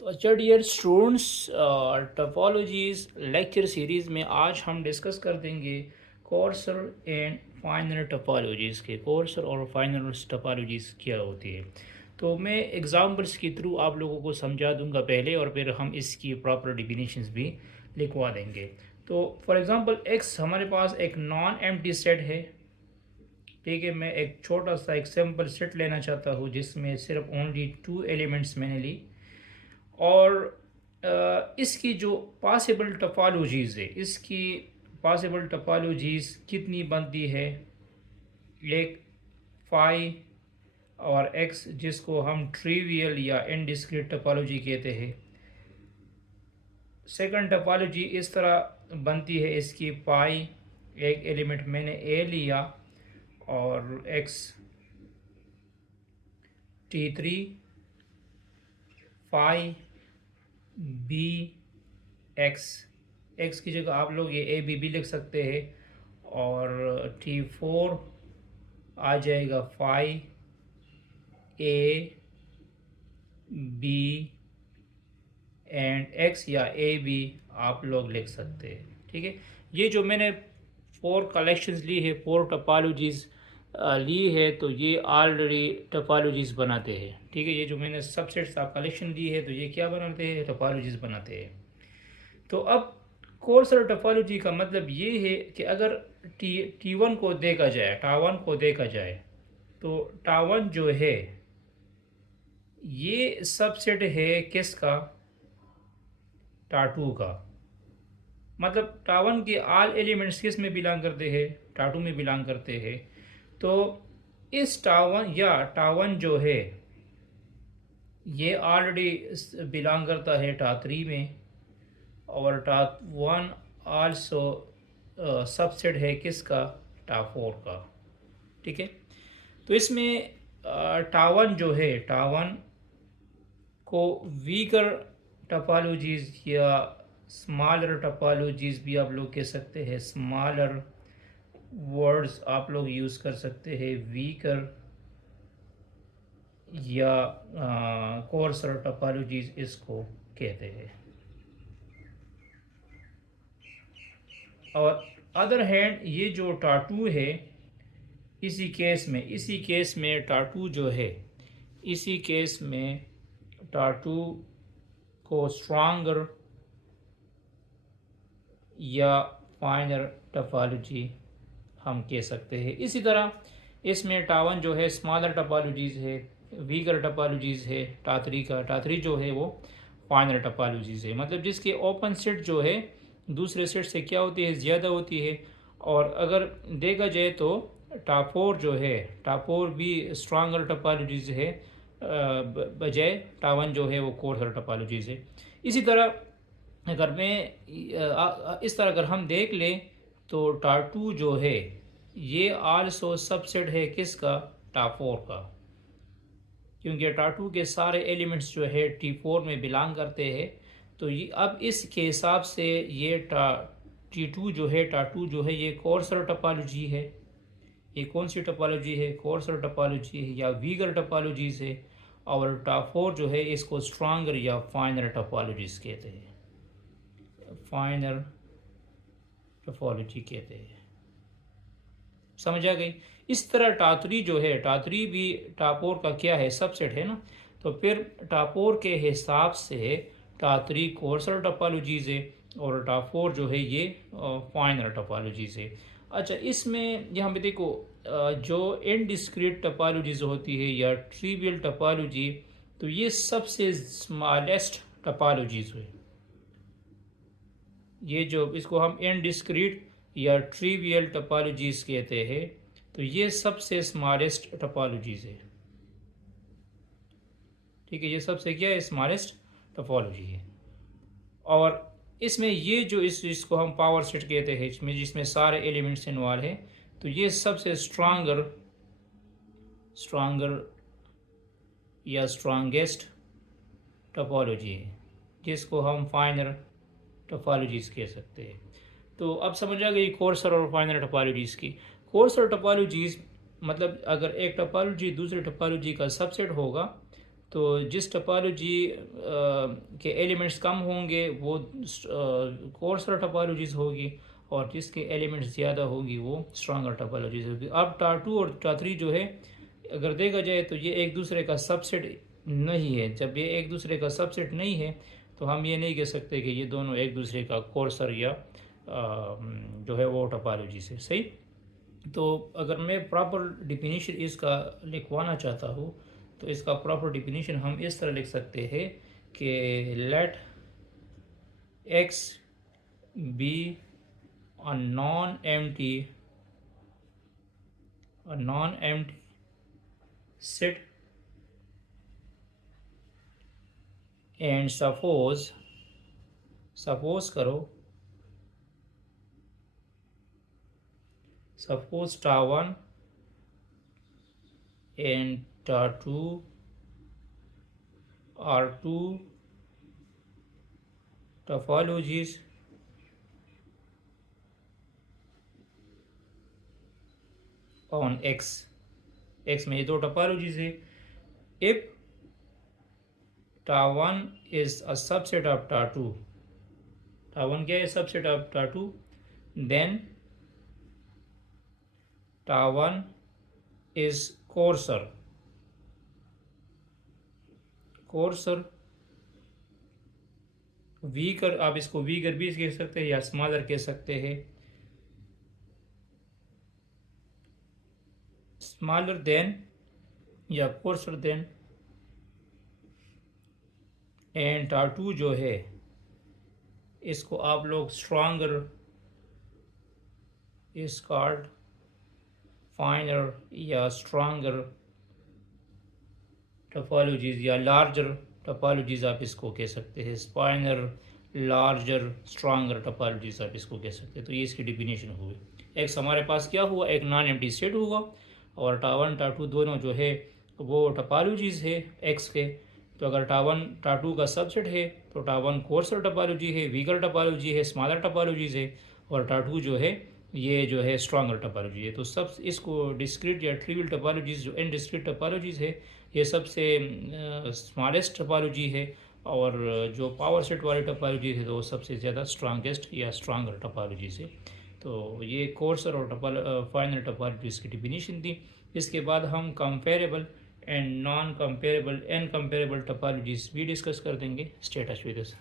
तो अच्छा dear students, topologies lecture series में आज हम डिस्कस कर देंगे कोर्सर एंड फाइनल टोपोलॉजीज़ के। कोर्सर और फाइनल टोपोलॉजीज़ क्या होती है, तो मैं एग्जांपल्स के थ्रू आप लोगों को समझा दूंगा पहले, और फिर हम इसकी प्रॉपर डिफिनीशंस भी लिखवा देंगे। तो फॉर एग्जांपल एक्स हमारे पास एक नॉन एम्प्टी सेट है। ठीक है, मैं एक छोटा सा एक सिंपल सेट लेना चाहता हूँ जिसमें सिर्फ ओनली 2 एलिमेंट्स मैंने ली, और इसकी जो पॉसिबल टोपोलॉजीज़ है, इसकी पॉसिबल टोपोलॉजीज़ कितनी बनती है। एक फाई और एक्स, जिसको हम ट्रिवियल या इनडिस्क्रीट टोपोलॉजी कहते हैं। सेकंड टोपोलॉजी इस तरह बनती है, इसकी पाई, एक एलिमेंट मैंने ए लिया और X T3 phi B X, X की जगह आप लोग ये ए बी भी लिख सकते हैं, और T4 आ जाएगा phi A B and X, या ए बी आप लोग लिख सकते हैं। ठीक है, ये जो मैंने 4 कलेक्शंस ली है, 4 टोपोलॉजीज़ ली है, तो ये ऑलरेडी टोपोलॉजीज़ बनाते हैं। ठीक है, ये जो मैंने सबसेट्स ऑफ कलेक्शन ली है, तो ये क्या बनाते हैं, टोपोलॉजीज़ बनाते हैं। तो अब कोर्सर टोपोलॉजी का मतलब ये है कि अगर T1 को देखा जाए, टावन को देखा जाए, तो टावन जो है ये सबसेट है किसका, टाटू का। मतलब टावन के ऑल एलिमेंट्स किस में बिलोंग करते हैं, टाटू में बिलोंग करते हैं। तो इस टावन या टावन जो है ये ऑलरेडी बिलोंग करता है टा3 में, और टा1 आल्सो सबसेट है किसका, टा4 का। ठीक है, तो इसमें टावन जो है, टावन को वीकर टोपोलॉजीज़ या स्मॉलर टोपोलॉजीज़ भी आप लोग कह सकते हैं। स्मॉलर वर्ड्स आप लोग यूज़ कर सकते हैं, वीकर या कोर्सर टोपोलॉजीज़ इसको कहते हैं। और अदर हैंड ये जो टाटू है, इसी केस में टाटू जो है, इसी केस में टाटू को स्ट्रॉन्गर या फाइनर टोपोलॉजी हम कह सकते हैं। इसी तरह इसमें टावन जो है स्मॉलर टोपोलॉजीज़ है, वीकर टोपोलॉजीज़ है। टा3 जो है वो फाइनर टोपोलॉजीज़ है, मतलब जिसके ओपन सेट जो है दूसरे सेट से क्या होती है, ज़्यादा होती है। और अगर देखा जाए तो टा4 जो है, टा4 भी स्ट्रॉन्गर टोपोलॉजीज़ है बजाय टावन जो है वो कोर्सर टोपोलॉजीज़ है। इसी तरह अगर मैं इस तरह अगर हम देख लें, तो टा2 जो है ये आल्सो सबसेट है किसका, टा4 का, क्योंकि टा2 के सारे एलिमेंट्स जो है T4 में बिलोंग करते हैं। तो ये अब इसके हिसाब से ये T2 जो है, टा2 जो है ये कोर्सर टोपोलॉजी है। ये कौन सी टोपोलॉजी है, कोर्सर टोपोलॉजी है या वीगर टोपोलॉजीज़ है। और टा4 जो है इसको स्ट्रॉन्गर या फाइनर टोपोलॉजीज़ कहते हैं, फाइनर टोपोलॉजी कहते हैं। समझ आ गई। इस तरह टा3 जो है, टा3 भी टा4 का क्या है, सबसेट है ना। तो फिर टा4 के हिसाब से टा3 कोर्सर टोपोलॉजीज़ है, और टा4 जो है ये फाइनर टोपोलॉजीज़ है। अच्छा, इसमें यहाँ पे देखो जो इनडिस्क्रीट टोपोलॉजीज़ होती है या ट्रिवियल टोपोलॉजी, तो ये सबसे स्मॉलेस्ट टोपोलॉजीज़ है। ये जो इसको हम इनडिस्क्रीट या ट्रिवियल टोपोलॉजीज़ कहते हैं, तो ये सबसे स्मॉलेस्ट टोपोलॉजीज़ है। ठीक है, ये सबसे क्या है, स्मॉलेस्ट टोपोलॉजी है। और इसमें ये जो इसको हम पावर सेट कहते हैं, इसमें जिसमें सारे एलिमेंट्स इन्वॉल्व हैं, तो ये सबसे स्ट्रॉन्गर या स्ट्रॉन्गेस्ट टोपोलॉजी है, जिसको हम फाइनर टोपोलॉजीज़ कह सकते हैं। तो अब समझ आ गई कोर्सर और फाइनर टोपोलॉजीज़ की। कोर्सर टोपोलॉजीज़ मतलब अगर एक टोपोलॉजी दूसरे टोपोलॉजी का सबसेट होगा, तो जिस टपालॉजी के एलिमेंट्स कम होंगे वो कोर्सर टपालॉजीज़ होगी, और जिसके एलिमेंट्स ज़्यादा होगी वो स्ट्रॉन्गर टपालॉजीज़ होगी। अब टा2 और टा3 जो है अगर देखा जाए तो ये एक दूसरे का सबसेट नहीं है। जब ये एक दूसरे का सबसेट नहीं है तो हम ये नहीं कह सकते कि ये दोनों एक दूसरे का कोर्सर या जो है वो टपालॉजी से सही। तो अगर मैं प्रॉपर डिफिनीशन इसका लिखवाना चाहता हूँ तो इसका प्रॉपर डिफिनीशन हम इस तरह लिख सकते हैं कि let X be a non-empty set, and suppose tau and tau are two topologies on X में ये दो टोपोलॉजीज है। इफ टा1 इज अ सबसेट ऑफ टा2, टा1 क्या है सबसेट ऑफ टा2, देन टा1 इज कोर्सर वीकर, आप इसको वीकर भी कह सकते हैं या स्मॉलर कह सकते हैं, स्मॉलर देन या कोर्सर देन। एंड टा2 जो है इसको आप लोग स्ट्रॉन्गर इज कॉल्ड फाइनर या स्ट्रॉन्गर टोपोलॉजीज या लार्जर टोपोलॉजीज आप इसको कह सकते हैं। स्पाइनर, लार्जर, स्ट्रॉन्गर टोपोलॉजीज आप इसको कह सकते हैं। तो ये इसकी डिफिनेशन हुई। एक हमारे पास क्या हुआ, एक नॉन एम्प्टी सेट हुआ, और टा1 टा2 दोनों जो है वो टोपोलॉजीज है एक्स के। तो अगर टा1 टा2 का सबसेट है तो टा1 कोर्सर टोपोलॉजी है, वीकर टोपोलॉजी है, स्मॉलर टोपोलॉजीज है, और टा2 जो है ये जो है स्ट्रॉन्गर टोपोलॉजी है। तो सब इसको डिस्क्रीट या ट्रिवियल टोपोलॉजीज जो इनडिस्क्रीट टोपोलॉजीज है ये सबसे स्मॉलेस्ट टोपोलॉजी है, और जो पावर सेट वाली टोपोलॉजी है तो वो सबसे ज़्यादा स्ट्रॉन्गेस्ट या स्ट्रॉन्गर टोपोलॉजी है। तो ये कोर्सर और फाइनल टोपोलॉजीज की डिफिनीशन थी। इसके बाद हम comparable and non comparable, incomparable topologies भी डिस्कस कर देंगे। Stay touch with us.